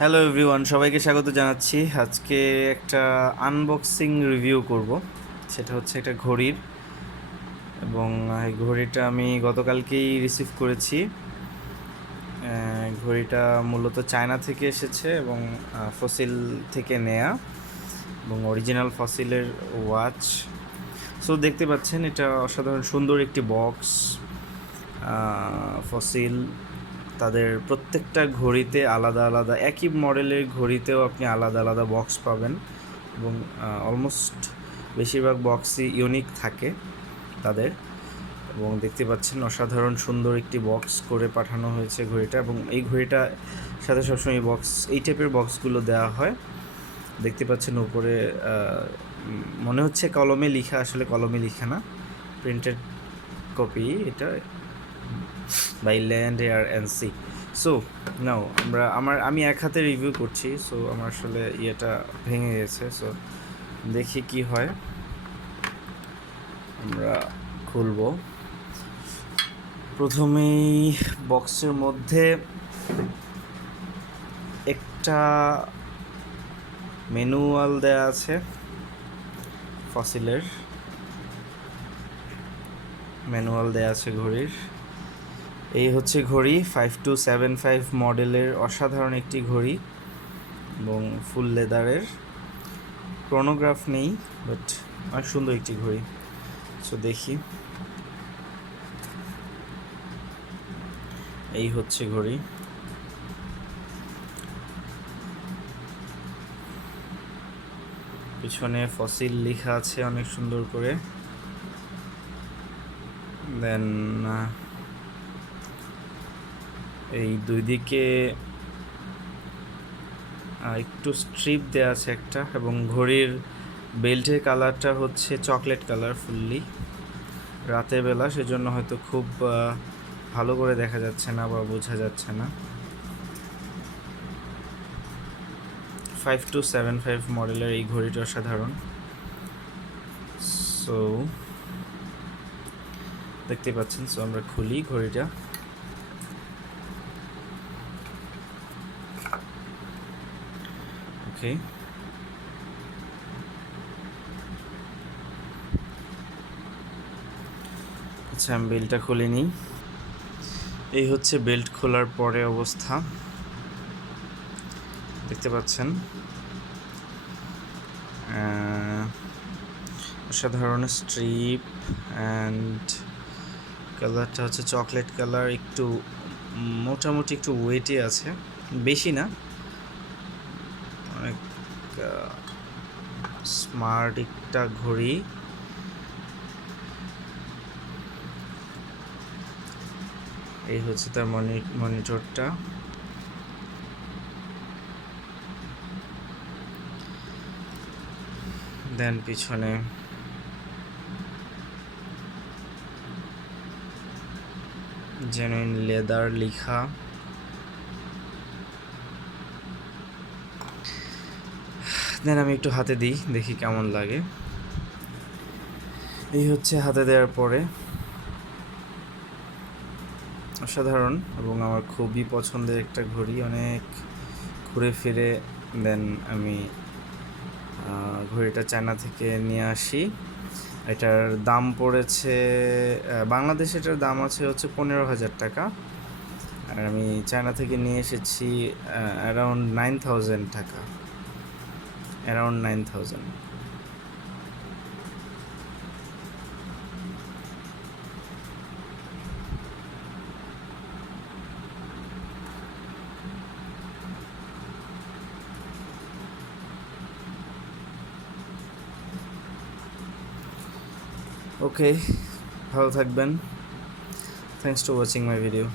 Hello everyone, সবাইকে স্বাগত জানাচ্ছি। আজকে একটা আনবক্সিং রিভিউ করব। সেটা হচ্ছে একটা ঘড়ির, এবং এই ঘড়িটা আমি গতকালকেই রিসিভ করেছি। ঘড়িটা মূলত চায়না থেকে এসেছে এবং ফসিল থেকে নেয়া, এবং অরিজিনাল ফসিলের ওয়াচ। সো দেখতে পাচ্ছেন, এটা অসাধারণ সুন্দর একটি বক্স। ফসিল তাদের প্রত্যেকটা ঘড়িতে আলাদা আলাদা, একই মডেলের ঘড়িতেও আপনি আলাদা আলাদা বক্স পাবেন, এবং অলমোস্ট বেশিরভাগ বক্সই ইউনিক থাকে তাদের। এবং দেখতে পাচ্ছেন অসাধারণ সুন্দর একটি বক্স করে পাঠানো হয়েছে ঘড়িটা, এবং এই ঘড়িটার সাথে সবসময় এই টাইপের বক্সগুলো দেওয়া হয়। দেখতে পাচ্ছেন উপরে মনে হচ্ছে কলমে লেখা, আসলে কলমে লেখা না, প্রিন্টেড কপি এটা, by land air and sea. So now আমি এক হাতে রিভিউ করছি। সো আমার আসলে ইয়েটা ভেঙে গেছে। সো দেখি কি হয়। আমরা খুলব। প্রথমেই বক্সের মধ্যে একটা ম্যানুয়াল দেয়া আছে, ফসিলের ম্যানুয়াল দেয়া আছে ঘড়ির। এই হচ্ছে ঘড়ি 5275 মডেলের, অসাধারণ একটি ঘড়ি এবং ফুল লেদারের। ক্রোনোগ্রাফ নেই, বাট অনেক সুন্দর একটি ঘড়ি। সো দেখি, এই হচ্ছে ঘড়ি। পিছনে ফসিল লেখা আছে অনেক সুন্দর করে। দেন এই দুই দিকে একটু স্ট্রিপ দেওয়া আছে একটা, এবং ঘড়ির বেল্টের কালারটা হচ্ছে চকলেট কালার ফুললি। রাতের বেলা, সেজন্য হয়তো খুব ভালো করে দেখা যাচ্ছে না বা বোঝা যাচ্ছে না। 5275 মডেলের এই ঘড়িটা অসাধারণ। সো দেখতে পাচ্ছেন। সো আমরা খুলি ঘড়িটা। ওকে, আচ্ছা, আমি বেল্টটা খুলে নিই। এই হচ্ছে বেল্ট খোলার পরে অবস্থা, দেখতে পাচ্ছেন। অসাধারণ স্ট্রিপ অ্যান্ড কালারটা হচ্ছে চকলেট কালার। একটু মোটামুটি একটু ওয়েটই আছে, বেশি না। অনেক স্মার্ট একটা ঘড়ি। এই হচ্ছে তার মনিটরটা। দেন পিছনে জেনুইন লেদার লেখা। দেন আমি একটু হাতে দিই, দেখি কেমন লাগে। এই হচ্ছে হাতে দেওয়ার পরে, অসাধারণ এবং আমার খুবই পছন্দের একটা ঘড়ি। অনেক ঘুরে ফিরে দেন আমি ঘড়িটা চায়না থেকে নিয়ে আসি। এটার দাম পড়েছে, বাংলাদেশে এটার দাম আছে হচ্ছে 15,000 টাকা, আর আমি চায়না থেকে নিয়ে এসেছি অ্যারাউন্ড 9,000 টাকা, অ্যারাউন্ড 9,000। ওকে, ভালো থাকবেন। Thanks to watching my video.